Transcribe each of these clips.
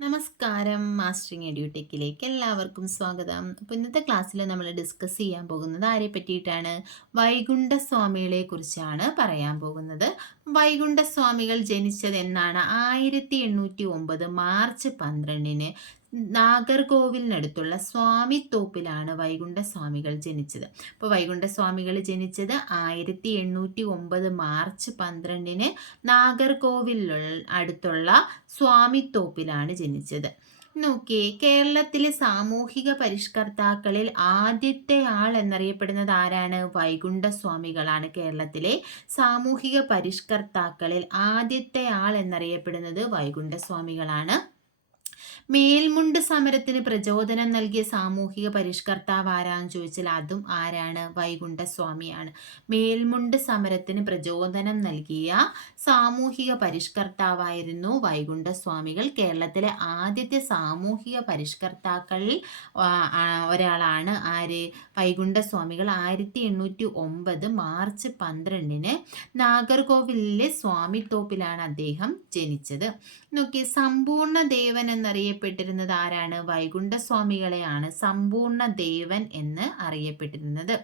നമസ്കാരം മാസ്റ്ററിങ് എഡ്യൂടെക്കിലേക്ക് എല്ലാവർക്കും സ്വാഗതം. അപ്പോൾ ഇന്നത്തെ ക്ലാസ്സിൽ നമ്മൾ ഡിസ്കസ് ചെയ്യാൻ പോകുന്നത് ആരെ പറ്റിയിട്ടാണ് വൈകുണ്ഠസ്വാമികളെ കുറിച്ചാണ് പറയാൻ പോകുന്നത്. വൈകുണ്ഠസ്വാമികൾ ജനിച്ചത് എന്നാണ് ആയിരത്തി എണ്ണൂറ്റി ഒമ്പത് മാർച്ച് പന്ത്രണ്ടിന് നാഗർകോവിലിനടുത്തുള്ള സ്വാമിത്തോപ്പിലാണ് വൈകുണ്ഠസ്വാമികൾ ജനിച്ചത്. അപ്പോൾ വൈകുണ്ഠസ്വാമികൾ ജനിച്ചത് ആയിരത്തി എണ്ണൂറ്റി ഒമ്പത് മാർച്ച് പന്ത്രണ്ടിന് നാഗർകോവിലുള്ള അടുത്തുള്ള സ്വാമിത്തോപ്പിലാണ് ജനിച്ചത്. നോക്കിയേ കേരളത്തിലെ സാമൂഹിക പരിഷ്കർത്താക്കളിൽ ആദ്യത്തെ ആൾ എന്നറിയപ്പെടുന്നത് ആരാണ്? വൈകുണ്ഠസ്വാമികളാണ്. കേരളത്തിലെ സാമൂഹിക പരിഷ്കർത്താക്കളിൽ ആദ്യത്തെ ആൾ എന്നറിയപ്പെടുന്നത് വൈകുണ്ഠസ്വാമികളാണ്. മേൽമുണ്ട് സമരത്തിന് പ്രചോദനം നൽകിയ സാമൂഹിക പരിഷ്കർത്താവ് ആരാന്ന് ചോദിച്ചാൽ അതും ആരാണ്? വൈകുണ്ഠസ്വാമിയാണ്. മേൽമുണ്ട് സമരത്തിന് പ്രചോദനം നൽകിയ സാമൂഹിക പരിഷ്കർത്താവായിരുന്നു വൈകുണ്ഠസ്വാമികൾ. കേരളത്തിലെ ആദ്യത്തെ സാമൂഹിക പരിഷ്കർത്താക്കളിൽ ഒരാളാണ് ആര്? വൈകുണ്ഠസ്വാമികൾ. ആയിരത്തി എണ്ണൂറ്റി ഒമ്പത് മാർച്ച് പന്ത്രണ്ടിന് നാഗർകോവിലിലെ സ്വാമിത്തോപ്പിലാണ് അദ്ദേഹം ജനിച്ചത്. നോക്കി സമ്പൂർണ ദേവൻ എന്നറിയ അറിയപ്പെട്ടിരുന്നത് ആരാണ്? വൈകുണ്ഠസ്വാമികളെയാണ് സമ്പൂർണ ദേവൻ എന്ന് അറിയപ്പെട്ടിരുന്നത്.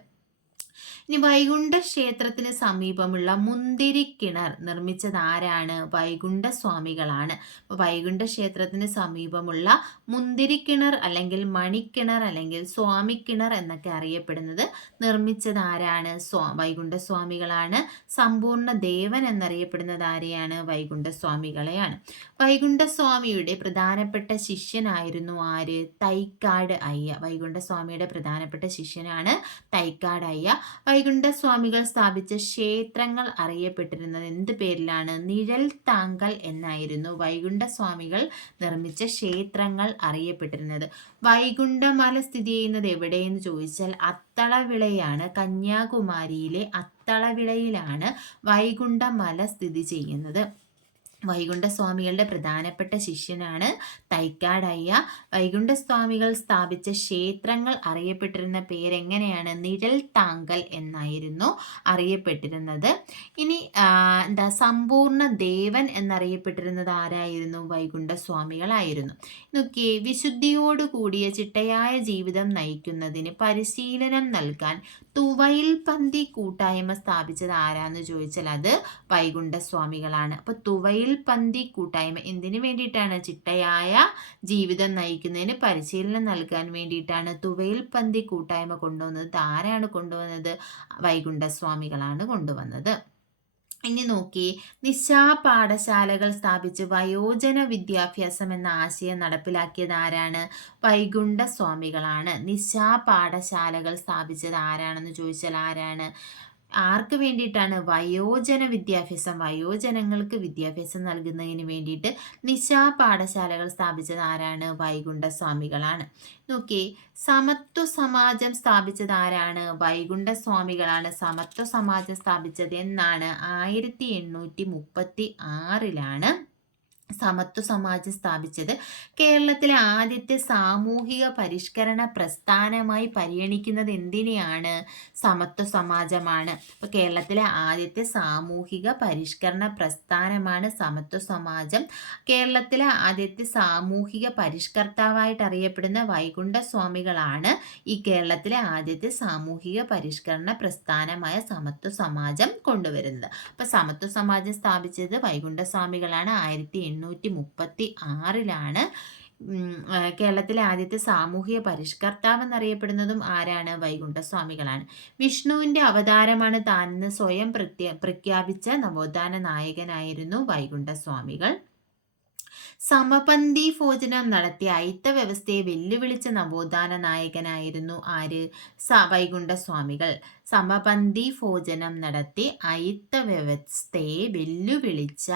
ഇനി വൈകുണ്ഠ ക്ഷേത്രത്തിന് സമീപമുള്ള മുന്തിരിക്കിണർ നിർമ്മിച്ചത് ആരാണ് വൈകുണ്ഠ സ്വാമികളാണ് വൈകുണ്ഠ ക്ഷേത്രത്തിന് സമീപമുള്ള മുന്തിരിക്കിണർ അല്ലെങ്കിൽ മണിക്കിണർ അല്ലെങ്കിൽ സ്വാമി കിണർ എന്നൊക്കെ അറിയപ്പെടുന്നത് നിർമ്മിച്ചത് ആരാണ് സ്വാ വൈകുണ്ഠ സ്വാമികളാണ് സമ്പൂർണ ദേവൻ എന്നറിയപ്പെടുന്നത് ആരെയാണ്? വൈകുണ്ഠ സ്വാമികളെയാണ് വൈകുണ്ഠ സ്വാമിയുടെ പ്രധാനപ്പെട്ട ശിഷ്യനായിരുന്നു ആര്? തൈക്കാട് അയ്യ. വൈകുണ്ഠ സ്വാമിയുടെ പ്രധാനപ്പെട്ട ശിഷ്യനാണ് തൈക്കാട് അയ്യ. വൈകുണ്ഠസ്വാമികൾ സ്ഥാപിച്ച ക്ഷേത്രങ്ങൾ അറിയപ്പെട്ടിരുന്നത് എന്ത് പേരിലാണ്? നിഴൽ താങ്കൽ എന്നായിരുന്നു വൈകുണ്ഠസ്വാമികൾ നിർമ്മിച്ച ക്ഷേത്രങ്ങൾ അറിയപ്പെട്ടിരുന്നത്. വൈകുണ്ഠമല സ്ഥിതി ചെയ്യുന്നത് എവിടെയെന്ന് ചോദിച്ചാൽ അത്തളവിളയാണ് കന്യാകുമാരിയിലെ അത്തളവിളയിലാണ് വൈകുണ്ഠമല സ്ഥിതി ചെയ്യുന്നത്. വൈകുണ്ഠസ്വാമികളുടെ പ്രധാനപ്പെട്ട ശിഷ്യനാണ് തൈക്കാടയ്യ. വൈകുണ്ഠസ്വാമികൾ സ്ഥാപിച്ച ക്ഷേത്രങ്ങൾ അറിയപ്പെട്ടിരുന്ന പേരെങ്ങനെയാണ്? നിഴൽ താങ്കൽ എന്നായിരുന്നു അറിയപ്പെട്ടിരുന്നത്. ഇനി എന്താ സമ്പൂർണ ദേവൻ എന്നറിയപ്പെട്ടിരുന്നത് ആരായിരുന്നു? വൈകുണ്ഠസ്വാമികളായിരുന്നു. നോക്കിയേ വിശുദ്ധിയോടുകൂടിയ ചിട്ടയായ ജീവിതം നയിക്കുന്നതിന് പരിശീലനം നൽകാൻ തുവയിൽ പന്തി കൂട്ടായ്മ സ്ഥാപിച്ചത് ആരാന്ന് ചോദിച്ചാൽ അത് വൈകുണ്ഠസ്വാമികളാണ്. അപ്പോൾ തുവയിൽ പന്തി കൂട്ടായ്മ എന്തിനു വേണ്ടിയിട്ടാണ്? ചിട്ടയായ ജീവിതം നയിക്കുന്നതിന് പരിശീലനം നൽകാൻ വേണ്ടിയിട്ടാണ് തുവയിൽ പന്തി കൂട്ടായ്മ കൊണ്ടുവന്നത്. ആരാണ് കൊണ്ടുവന്നത്? വൈകുണ്ഠസ്വാമികളാണ് കൊണ്ടുവന്നത്. ഇനി നോക്കി. നിശാ പാഠശാലകൾ സ്ഥാപിച്ച് വയോജന വിദ്യാഭ്യാസം എന്ന ആശയം നടപ്പിലാക്കിയത് ആരാണ്? വൈകുണ്ഠ സ്വാമികളാണ് നിശാ പാഠശാലകൾ സ്ഥാപിച്ചത് ആരാണെന്ന് ചോദിച്ചാൽ ആരാണ്? ആർക്ക് വേണ്ടിയിട്ടാണ് വയോജന വിദ്യാഭ്യാസം വയോജനങ്ങൾക്ക് വിദ്യാഭ്യാസം നൽകുന്നതിന് വേണ്ടിയിട്ട് നിശാ പാഠശാലകൾ സ്ഥാപിച്ചത് ആരാണ്? വൈകുണ്ഠ സ്വാമികളാണ് നോക്കി സമത്വ സമാജം സ്ഥാപിച്ചത് ആരാണ്? വൈകുണ്ഠ സ്വാമികളാണ് സമത്വ സമാജം സ്ഥാപിച്ചത് എന്നാണ് ആയിരത്തി എണ്ണൂറ്റി മുപ്പത്തി ആറിലാണ് സമത്വ സമാജം സ്ഥാപിച്ചത് കേരളത്തിലെ ആദ്യത്തെ സാമൂഹിക പരിഷ്കരണ പ്രസ്ഥാനമായി പരിഗണിക്കുന്നത് എന്തിനെയാണ്? സമത്വ സമാജമാണ്. അപ്പോൾ കേരളത്തിലെ ആദ്യത്തെ സാമൂഹിക പരിഷ്കരണ പ്രസ്ഥാനമാണ് സമത്വ സമാജം. കേരളത്തിലെ ആദ്യത്തെ സാമൂഹിക പരിഷ്കർത്താവായിട്ട് അറിയപ്പെടുന്ന വൈകുണ്ഠ സ്വാമികളാണ് ഈ കേരളത്തിലെ ആദ്യത്തെ സാമൂഹിക പരിഷ്കരണ പ്രസ്ഥാനമായ സമത്വ സമാജം കൊണ്ടുവരുന്നത്. അപ്പോൾ സമത്വ സമാജം സ്ഥാപിച്ചത് വൈകുണ്ഠ സ്വാമികളാണ് ആയിരത്തി എണ്ണൂറ്റി മുപ്പത്തി ആറിലാണ് കേരളത്തിലെ ആദ്യത്തെ സാമൂഹിക പരിഷ്കർത്താവ് എന്നറിയപ്പെടുന്നതും ആരാണ്? വൈകുണ്ഠസ്വാമികളാണ്. വിഷ്ണുവിന്റെ അവതാരമാണ് താനെന്ന് സ്വയം പ്രത്യ പ്രഖ്യാപിച്ച നവോത്ഥാന നായകനായിരുന്നു വൈകുണ്ഠസ്വാമികൾ. സമപന്തി ഭോജനം നടത്തിയ അയിത്ത വ്യവസ്ഥയെ വെല്ലുവിളിച്ച നവോത്ഥാന നായകനായിരുന്നു ആര്? സ. വൈകുണ്ഠസ്വാമികൾ. സമപന്തി ഭോജനം നടത്തി അയിത്ത വ്യവസ്ഥയെ വെല്ലുവിളിച്ച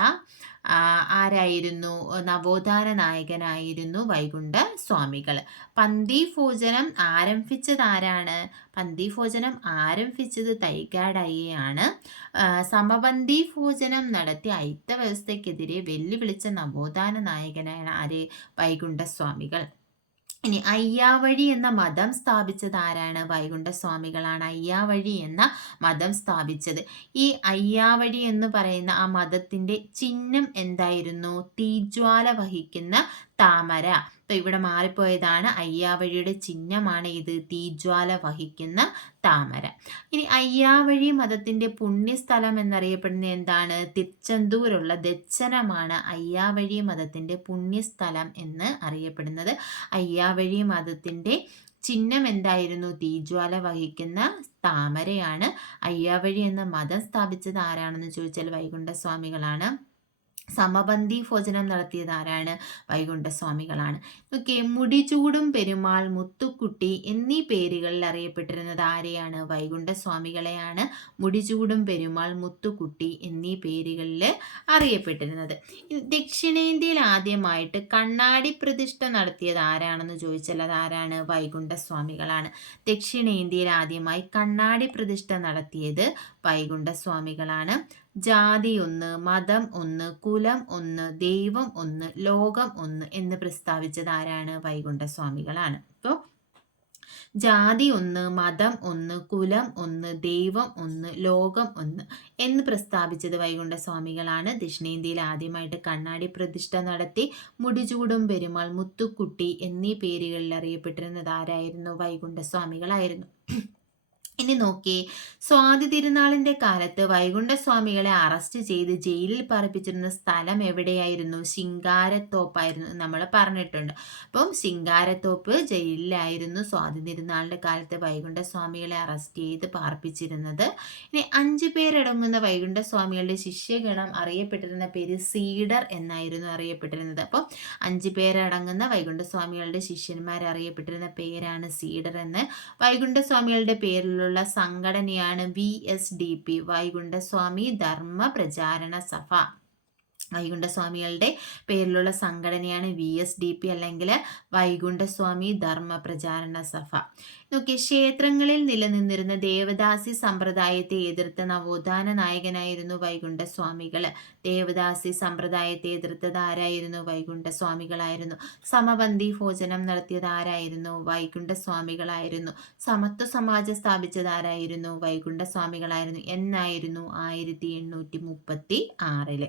ആരായിരുന്നു? നവോത്ഥാന നായകനായിരുന്നു വൈകുണ്ഠ സ്വാമികൾ പന്തി ഭോജനം ആരംഭിച്ചത് ആരാണ്? പന്തി ഭോജനം ആരംഭിച്ചത് തൈകാടയ്യാണ്. സമപന്തി ഭോജനം നടത്തി അയിത്ത വ്യവസ്ഥയ്ക്കെതിരെ വെല്ലുവിളിച്ച നവോത്ഥാന നായകനാണ് ആര്? വൈകുണ്ഠസ്വാമികൾ. ഇനി അയ്യാവഴി എന്ന മതം സ്ഥാപിച്ചത് ആരാണ്? വൈകുണ്ഠസ്വാമികളാണ് അയ്യാവഴി എന്ന മതം സ്ഥാപിച്ചത്. ഈ അയ്യാവഴി എന്ന് പറയുന്ന ആ മതത്തിന്റെ ചിഹ്നം എന്തായിരുന്നു? തീജ്വാല വഹിക്കുന്ന താമര. അപ്പോൾ ഇവിടെ മാറിപ്പോയതാണ് അയ്യാവഴിയുടെ ചിഹ്നമാണ് ഇത്. തീജ്വാല വഹിക്കുന്ന താമര. ഇനി അയ്യാവഴി മതത്തിന്റെ പുണ്യസ്ഥലം എന്നറിയപ്പെടുന്ന എന്താണ്? തിരുച്ചെന്തൂരുള്ള ദച്ഛനമാണ് അയ്യാവഴി മതത്തിന്റെ പുണ്യസ്ഥലം എന്ന് അറിയപ്പെടുന്നത്. അയ്യാവഴി മതത്തിന്റെ ചിഹ്നം എന്തായിരുന്നു? തീജ്വാല വഹിക്കുന്ന താമരയാണ്. അയ്യാവഴി എന്ന മതം സ്ഥാപിച്ചത് ആരാണെന്ന് ചോദിച്ചാൽ വൈകുണ്ഠസ്വാമികളാണ്. സമപന്തി ഭോജനം നടത്തിയത് ആരാണ്? വൈകുണ്ഠസ്വാമികളാണ് ഓക്കെ മുടിചൂടും പെരുമാൾ മുത്തുക്കുട്ടി എന്നീ പേരുകളിൽ അറിയപ്പെട്ടിരുന്നത് ആരെയാണ്? വൈകുണ്ഠസ്വാമികളെയാണ് മുടിചൂടും പെരുമാൾ മുത്തുക്കുട്ടി എന്നീ പേരുകളിൽ അറിയപ്പെട്ടിരുന്നത്. ദക്ഷിണേന്ത്യയിൽ ആദ്യമായിട്ട് കണ്ണാടി പ്രതിഷ്ഠ നടത്തിയത് ആരാണെന്ന് ചോദിച്ചാൽ അത് ആരാണ്? വൈകുണ്ഠസ്വാമികളാണ് ദക്ഷിണേന്ത്യയിൽ ആദ്യമായി കണ്ണാടി പ്രതിഷ്ഠ നടത്തിയത് വൈകുണ്ഠസ്വാമികളാണ് ജാതി ഒന്ന് മതം ഒന്ന് കുലം ഒന്ന് ദൈവം ഒന്ന് ലോകം ഒന്ന് എന്ന് പ്രസ്താവിച്ചത് ആരാണ്? വൈകുണ്ഠസ്വാമികളാണ്. അപ്പോൾ ജാതി ഒന്ന് മതം ഒന്ന് കുലം ഒന്ന് ദൈവം ഒന്ന് ലോകം ഒന്ന് എന്ന് പ്രസ്താവിച്ചത് വൈകുണ്ഠസ്വാമികളാണ്. ദക്ഷിണേന്ത്യയിൽ ആദ്യമായിട്ട് കണ്ണാടി പ്രതിഷ്ഠ നടത്തി മുടിചൂടും പെരുമാൾ മുത്തുക്കുട്ടി എന്നീ പേരുകളിൽ അറിയപ്പെട്ടിരുന്നത് ആരായിരുന്നു? വൈകുണ്ഠസ്വാമികളായിരുന്നു. ഇനി നോക്കി. സ്വാതി തിരുനാളിന്റെ കാലത്ത് വൈകുണ്ഠസ്വാമികളെ അറസ്റ്റ് ചെയ്ത് ജയിലിൽ പറപ്പിച്ചിരുന്ന സ്ഥലം എവിടെയായിരുന്നു? ശിങ്കാരത്തോപ്പായിരുന്നു നമ്മൾ പറഞ്ഞിട്ടുണ്ട്. അപ്പം ശിങ്കാരത്തോപ്പ് ജയിലിലായിരുന്നു സ്വാതി തിരുനാളിന്റെ കാലത്ത് വൈകുണ്ഠസ്വാമികളെ അറസ്റ്റ് ചെയ്ത് പാർപ്പിച്ചിരുന്നത്. ഇനി അഞ്ചു പേരടങ്ങുന്ന വൈകുണ്ഠസ്വാമികളുടെ ശിഷ്യഗണം അറിയപ്പെട്ടിരുന്ന പേര് സീഡർ എന്നായിരുന്നു അറിയപ്പെട്ടിരുന്നത്. അപ്പം അഞ്ചു പേരടങ്ങുന്ന വൈകുണ്ഠസ്വാമികളുടെ ശിഷ്യന്മാർ അറിയപ്പെട്ടിരുന്ന പേരാണ് സീഡർ എന്ന്. വൈകുണ്ഠസ്വാമികളുടെ പേരിലുള്ള പേരിലുള്ള സംഘടനയാണ് V S D P Vaikundaswami Dharma Pracharana Sabha. വൈകുണ്ഠസ്വാമികളുടെ പേരിലുള്ള സംഘടനയാണ് വി എസ് ഡി പി അല്ലെങ്കിൽ വൈകുണ്ഠസ്വാമി ധർമ്മ പ്രചാരണ സഭ. നോക്കി ക്ഷേത്രങ്ങളിൽ നിലനിന്നിരുന്ന ദേവദാസി സമ്പ്രദായത്തെ എതിർത്ത നവോത്ഥാന നായകനായിരുന്നു വൈകുണ്ഠസ്വാമികൾ. ദേവദാസി സമ്പ്രദായത്തെ എതിർത്തത് ആരായിരുന്നു? വൈകുണ്ഠസ്വാമികളായിരുന്നു. സമബന്ധി ഭോജനം നടത്തിയത് ആരായിരുന്നു? വൈകുണ്ഠസ്വാമികളായിരുന്നു. സമത്വ സമാജം സ്ഥാപിച്ചത് ആരായിരുന്നു? വൈകുണ്ഠസ്വാമികളായിരുന്നു. എന്നായിരുന്നു ആയിരത്തി എണ്ണൂറ്റി മുപ്പത്തി ആറിൽ.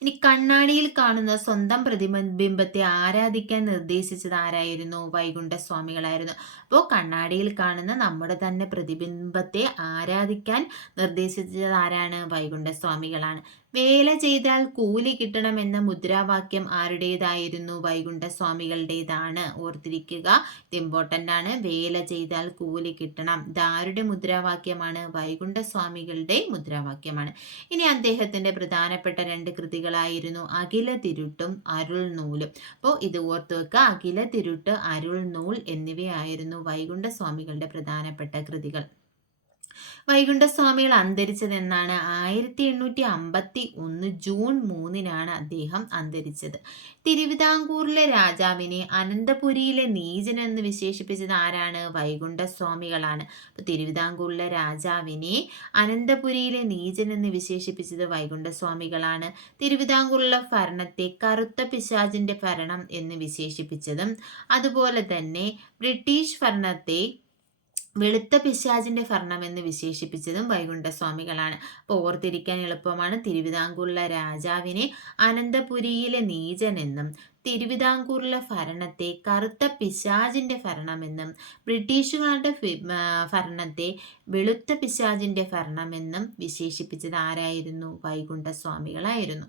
ഇനി കണ്ണാടിയിൽ കാണുന്ന സ്വന്തം പ്രതിബിംബത്തെ ആരാധിക്കാൻ നിർദ്ദേശിച്ചത് ആരായിരുന്നു? വൈകുണ്ഠ സ്വാമികളായിരുന്നു അപ്പോൾ കണ്ണാടിയിൽ കാണുന്ന നമ്മുടെ തന്നെ പ്രതിബിംബത്തെ ആരാധിക്കാൻ നിർദ്ദേശിച്ചത് ആരാണ്? വൈകുണ്ഠസ്വാമികളാണ്. വേല ചെയ്താൽ കൂലി കിട്ടണമെന്ന മുദ്രാവാക്യം ആരുടേതായിരുന്നു? വൈകുണ്ഠസ്വാമികളുടേതാണ്. ഓർത്തിരിക്കുക ഇത് ഇമ്പോർട്ടന്റ് ആണ്. വേല ചെയ്താൽ കൂലി കിട്ടണം. ഇതാരുടെ മുദ്രാവാക്യമാണ്? വൈകുണ്ഠസ്വാമികളുടെ മുദ്രാവാക്യമാണ്. ഇനി അദ്ദേഹത്തിന്റെ പ്രധാനപ്പെട്ട രണ്ട് കൃതികളായിരുന്നു അഖില തിരുട്ടും അരുൾ നൂലും. അപ്പോൾ ഇത് ഓർത്തു വെക്കുക അഖില തിരുട്ട് അരുൾ നൂൽ എന്നിവയായിരുന്നു വൈകുണ്ഠസ്വാമികളുടെ പ്രധാനപ്പെട്ട കൃതികൾ. വൈകുണ്ഠസ്വാമികൾ അന്തരിച്ചത് എന്നാണ് ആയിരത്തി എണ്ണൂറ്റി അമ്പത്തി ഒന്ന് ജൂൺ മൂന്നിനാണ് അദ്ദേഹം അന്തരിച്ചത്. തിരുവിതാംകൂറിലെ രാജാവിനെ അനന്തപുരിയിലെ നീചൻ എന്ന് വിശേഷിപ്പിച്ചത് ആരാണ്? വൈകുണ്ഠസ്വാമികളാണ്. അപ്പൊ തിരുവിതാംകൂറിലെ രാജാവിനെ അനന്തപുരിയിലെ നീചൻ എന്ന് വിശേഷിപ്പിച്ചത് വൈകുണ്ഠസ്വാമികളാണ്. തിരുവിതാംകൂറിലെ ഭരണത്തെ കറുത്ത പിശാചിന്റെ ഭരണം എന്ന് വിശേഷിപ്പിച്ചതും അതുപോലെ തന്നെ ബ്രിട്ടീഷ് ഭരണത്തെ വെളുത്ത പിശാചിന്റെ ഭരണം എന്ന് വിശേഷിപ്പിച്ചതും വൈകുണ്ഠസ്വാമികളാണ്. അപ്പോൾ ഓർത്തിരിക്കാൻ എളുപ്പമാണ് തിരുവിതാംകൂറിലെ രാജാവിനെ അനന്തപുരിയിലെ നീചനെന്നും തിരുവിതാംകൂറിലെ ഭരണത്തെ കറുത്ത പിശാചിന്റെ ഭരണമെന്നും ബ്രിട്ടീഷുകാരുടെ ഭരണത്തെ വെളുത്ത പിശാചിന്റെ ഭരണമെന്നും വിശേഷിപ്പിച്ചത് ആരായിരുന്നു? വൈകുണ്ഠസ്വാമികളായിരുന്നു.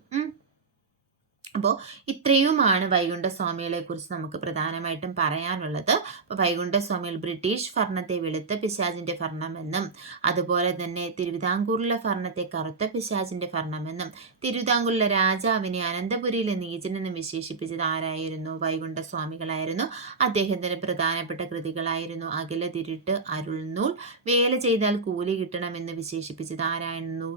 അപ്പോൾ ഇത്രയുമാണ് വൈകുണ്ഠസ്വാമികളെ കുറിച്ച് നമുക്ക് പ്രധാനമായിട്ടും പറയാനുള്ളത്. അപ്പോൾ വൈകുണ്ഠസ്വാമികൾ ബ്രിട്ടീഷ് ഭരണത്തെ വെളുത്ത പിശാചിന്റെ ഭരണമെന്നും അതുപോലെ തന്നെ തിരുവിതാംകൂറിലെ ഭരണത്തെ കറുത്ത പിശാചിന്റെ ഭരണമെന്നും തിരുവിതാംകൂറിലെ രാജാവിനെ അനന്തപുരിയിലെ നീചനെന്നും വിശേഷിപ്പിച്ചത് ആരായിരുന്നു? വൈകുണ്ഠസ്വാമികളായിരുന്നു. അദ്ദേഹത്തിന്റെ പ്രധാനപ്പെട്ട കൃതികളായിരുന്നു. അകല തിരുട്ട് അരുൾനൂൽ വേല ചെയ്താൽ കൂലി കിട്ടണമെന്ന് വിശേഷിപ്പിച്ചത് ആരായിരുന്നു?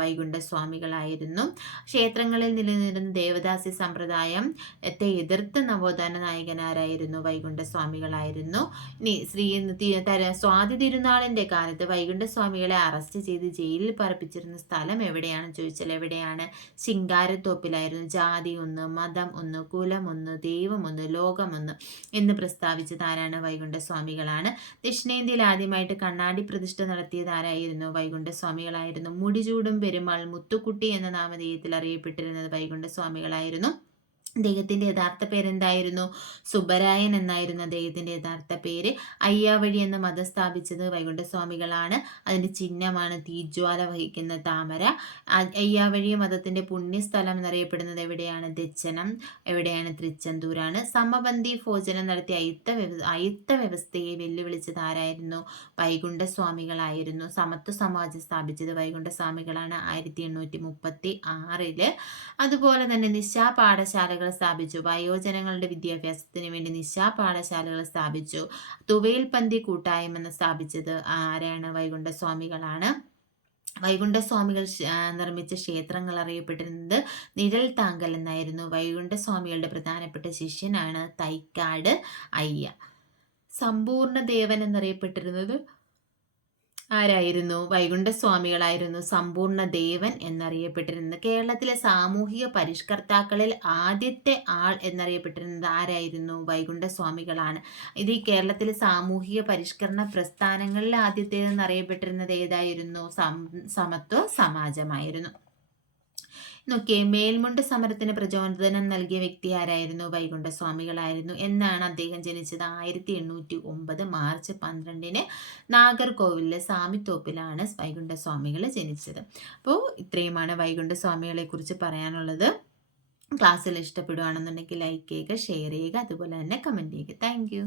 വൈകുണ്ഠസ്വാമികളായിരുന്നു. ക്ഷേത്രങ്ങളിൽ നിലനിന്നിരുന്ന ദേവ ദേവദാസി സമ്പ്രദായം ത്തെ എതിർത്ത നവോത്ഥാന നായകനാരായിരുന്നു വൈകുണ്ഠസ്വാമികളായിരുന്നു. ഇനി ശ്രീ സ്വാതി തിരുനാളിന്റെ കാലത്ത് വൈകുണ്ഠസ്വാമികളെ അറസ്റ്റ് ചെയ്ത് ജയിലിൽ പറപ്പിച്ചിരുന്ന സ്ഥലം എവിടെയാണ് ചോദിച്ചാൽ എവിടെയാണ്? ശിങ്കാരത്തോപ്പിലായിരുന്നു. ജാതി ഒന്ന് മതം ഒന്ന് കുലം ഒന്ന് ദൈവം ഒന്ന് ലോകം ഒന്ന് എന്ന് പ്രസ്താവിച്ചത് ആരാണ്? വൈകുണ്ഠസ്വാമികളാണ്. ദക്ഷിണേന്ത്യയിൽ ആദ്യമായിട്ട് കണ്ണാടി പ്രതിഷ്ഠ നടത്തിയത് ആരായിരുന്നു? വൈകുണ്ഠസ്വാമികളായിരുന്നു. മുടിചൂടും പെരുമാൾ മുത്തുക്കുട്ടി എന്ന നാമധേയത്തിൽ അറിയപ്പെട്ടിരുന്നത് വൈകുണ്ഠസ്വാമികൾ സ്വാമികളായിരുന്നു അദ്ദേഹത്തിന്റെ യഥാർത്ഥ പേരെന്തായിരുന്നു സുബരായൻ എന്നായിരുന്നു അദ്ദേഹത്തിന്റെ യഥാർത്ഥ പേര്. അയ്യാവഴി എന്ന മതം സ്ഥാപിച്ചത് വൈകുണ്ഠസ്വാമികളാണ് അതിന്റെ ചിഹ്നമാണ് തീജ്വാല വഹിക്കുന്ന താമര. അയ്യാവഴി മതത്തിന്റെ പുണ്യസ്ഥലം എന്നറിയപ്പെടുന്നത് എവിടെയാണ്? ദച്ചനം. എവിടെയാണ്? തൃച്ചന്തൂരാണ്. സമബന്ധി ഭോജനം നടത്തിയ അയിത്ത വ്യവ അയിത്ത വ്യവസ്ഥയെ വെല്ലുവിളിച്ചത് ആരായിരുന്നു? വൈകുണ്ഠസ്വാമികളായിരുന്നു സമത്വ സമാജം സ്ഥാപിച്ചത് വൈകുണ്ഠസ്വാമികളാണ് ആയിരത്തി എണ്ണൂറ്റി മുപ്പത്തി ആറിൽ. അതുപോലെ തന്നെ നിശാ പാഠശാലകൾ സ്ഥാപിച്ചു. വയോജനങ്ങളുടെ വിദ്യാഭ്യാസത്തിന് വേണ്ടി നിശാ പാഠശാലകൾ സ്ഥാപിച്ചു. തുവയിൽ പന്തി കൂട്ടായ്മ സ്ഥാപിച്ചത് ആരാണ്? വൈകുണ്ഠസ്വാമികളാണ്. വൈകുണ്ഠസ്വാമികൾ നിർമ്മിച്ച ക്ഷേത്രങ്ങൾ അറിയപ്പെട്ടിരുന്നത് നിഴൽ താങ്കൽ എന്നായിരുന്നു. വൈകുണ്ഠസ്വാമികളുടെ പ്രധാനപ്പെട്ട ശിഷ്യനാണ് തൈക്കാട് അയ്യ. സമ്പൂർണ ദേവൻ എന്നറിയപ്പെട്ടിരുന്നത് ആരായിരുന്നു? വൈകുണ്ഠസ്വാമികളായിരുന്നു സമ്പൂർണ ദേവൻ എന്നറിയപ്പെട്ടിരുന്നത്. കേരളത്തിലെ സാമൂഹിക പരിഷ്കർത്താക്കളിൽ ആദ്യത്തെ ആൾ എന്നറിയപ്പെട്ടിരുന്നത് ആരായിരുന്നു? വൈകുണ്ഠസ്വാമികളാണ്. ഇത് ഈ കേരളത്തിലെ സാമൂഹിക പരിഷ്കരണ പ്രസ്ഥാനങ്ങളിൽ ആദ്യത്തേതെന്നറിയപ്പെട്ടിരുന്നത് ഏതായിരുന്നു? സമത്വ സമാജമായിരുന്നു. നോക്കിയേ മേൽമുണ്ട് സമരത്തിന് പ്രചോദനം നൽകിയ വ്യക്തി ആരായിരുന്നു? വൈകുണ്ഠസ്വാമികളായിരുന്നു എന്നാണ് അദ്ദേഹം ജനിച്ചത്. ആയിരത്തി എണ്ണൂറ്റി ഒമ്പത് മാർച്ച് പന്ത്രണ്ടിന് നാഗർകോവിലിലെ സാമിത്തോപ്പിലാണ് വൈകുണ്ഠസ്വാമികൾ ജനിച്ചത്. അപ്പോൾ ഇത്രയുമാണ് വൈകുണ്ഠസ്വാമികളെ കുറിച്ച് പറയാനുള്ളത്. ക്ലാസ്സിൽ ഇഷ്ടപ്പെടുകയാണെന്നുണ്ടെങ്കിൽ ലൈക്ക് ചെയ്യുക ഷെയർ ചെയ്യുക അതുപോലെ തന്നെ കമന്റ് ചെയ്യുക. താങ്ക്